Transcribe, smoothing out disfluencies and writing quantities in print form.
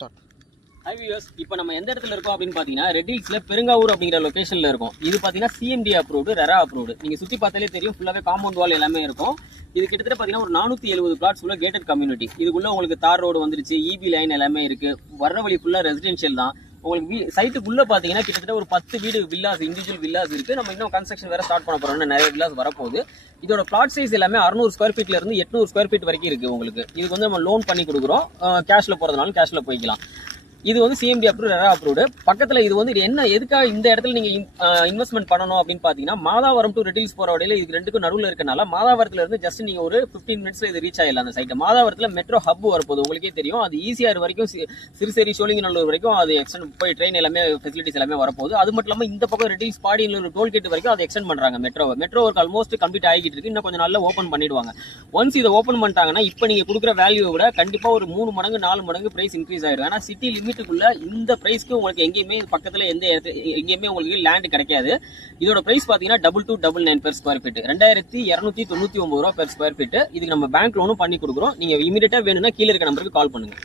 High viewers, இப்போ நம்ம எந்த இடத்துல இருக்கோம் அப்படின்னு பார்த்தீங்கன்னா ரெட் ஹில்ஸ்ல பெருங்காவூர் அப்படிங்கிற லொகேஷன்ல இருக்கும். இது பார்த்தீங்கன்னா சிஎம்டி அப்ரூவ்டு, ரெரா அப்ரூவ்டு. நீங்கள் சுற்றி பார்த்தாலே தெரியும், ஃபுல்லாகவே காம்பவுண்ட் வால் எல்லாமே இருக்கும். இது கிட்டத்தட்ட பார்த்தீங்கன்னா ஒரு 470 பிளாட்ஸ் உள்ள கேட்டட் கம்யூனிட்டி. இதுக்குள்ள உங்களுக்கு தார் ரோடு வந்துருச்சு, இபி லைன் எல்லாமே இருக்கு. வர்ற வழி ஃபுல்லாக ரெசிடென்ஷியல் தான். உங்களுக்கு சைட்டுக்குள்ள பார்த்தீங்கன்னா கிட்டத்தட்ட ஒரு 10 வீடு வில்லாஸ், இண்டிவிஜுவல் வில்லாஸ் இருக்கு. நம்ம இன்னும் கன்ஸ்ட்ரக்ஷன் வேற ஸ்டார்ட் பண்ண போறோம், நிறைய வில்லாஸ் வரப்போகுது. இதோட பிளாட் சைஸ் எல்லாமே 600 ஸ்கொயர் ஃபீட்ல இருந்து 800 ஸ்கொயர் ஃபீட் வரைக்கும் இருக்கு. உங்களுக்கு இதுக்கு வந்து நம்ம லோன் பண்ணி கொடுக்குறோம். கேஷ்ல போறதுனாலும் கேஷ்ல போய்க்கலாம். இது வந்து சிஎம்டி அப்ரூவ், ரெரா அப்ரூவ்டு. பக்கத்துல இது வந்து என்ன எதுக்காக இந்த இடத்துல நீங்க இன்வெஸ்ட்மெண்ட் பண்ணணும் அப்படின்னு பாத்தீங்கன்னா, மாதாவரம் டு ரெட் ஹில்ஸ் போற வழியில இது ரெண்டுக்கும் நடுவில் இருக்கனால மாதாவரத்துல இருந்து ஜஸ்ட் நீங்க ஒரு 15 மினிட்ஸ்ல இது ரீச் ஆயிடலாம். அந்த சைட் மாதாவரத்துல மெட்ரோ ஹப் வரப்போகுது, உங்களுக்கே தெரியும். அது ஈசிஆர் வரைக்கும், சிறுசேரி, சோழிங்கநல்லூர் வரைக்கும் அது எக்ஸ்டெண்ட் போய் ட்ரெயின் எல்லாமே ஃபெசிலிட்டிஸ் எல்லாமே வரப்போகுது. அது மட்டும் இல்லாம இந்த பக்கம் ரெட் ஹில்ஸ் பாடியில் டோல்கேட் வரைக்கும் அதை எக்ஸ்டெண்ட் பண்றாங்க. மெட்ரோ ஒர்க் ஆல்மோஸ்ட் கம்ப்ளீட் ஆகிட்டு இருக்கு. இன்னும் கொஞ்சம் நாள்ல ஓப்பன் பண்ணிடுவாங்க. ஒன்ஸ் இதை ஓப்பன் பண்ணிட்டாங்கன்னா இப்ப நீங்க கொடுக்குற வேல்யூ விட கண்டிப்பா ஒரு 3 மடங்கு 4 மடங்கு பிரைஸ் இன்க்ரீஸ் ஆயிடும். ஏன்னா சிட்டி லிமிட்டுக்குள்ள இந்த பிரைஸ்க்கு உங்களுக்கு எங்கேயுமே பக்கத்துல எங்கேயுமே உங்களுக்கு லேண்ட் கிடைக்காது. இதோட பிரைஸ் பாத்தீங்கன்னா 2299 பெர் ஸ்கொயர் ஃபீட், 2299 ரூபா பெர் ஸ்கொயர் ஃபீட். இதுக்கு நம்ம பேங்க் லோனும் பண்ணி கொடுக்குறோம். நீங்க இமீடியட்டா வேணும்னா கீழே இருக்க நம்பருக்கு கால் பண்ணுங்க.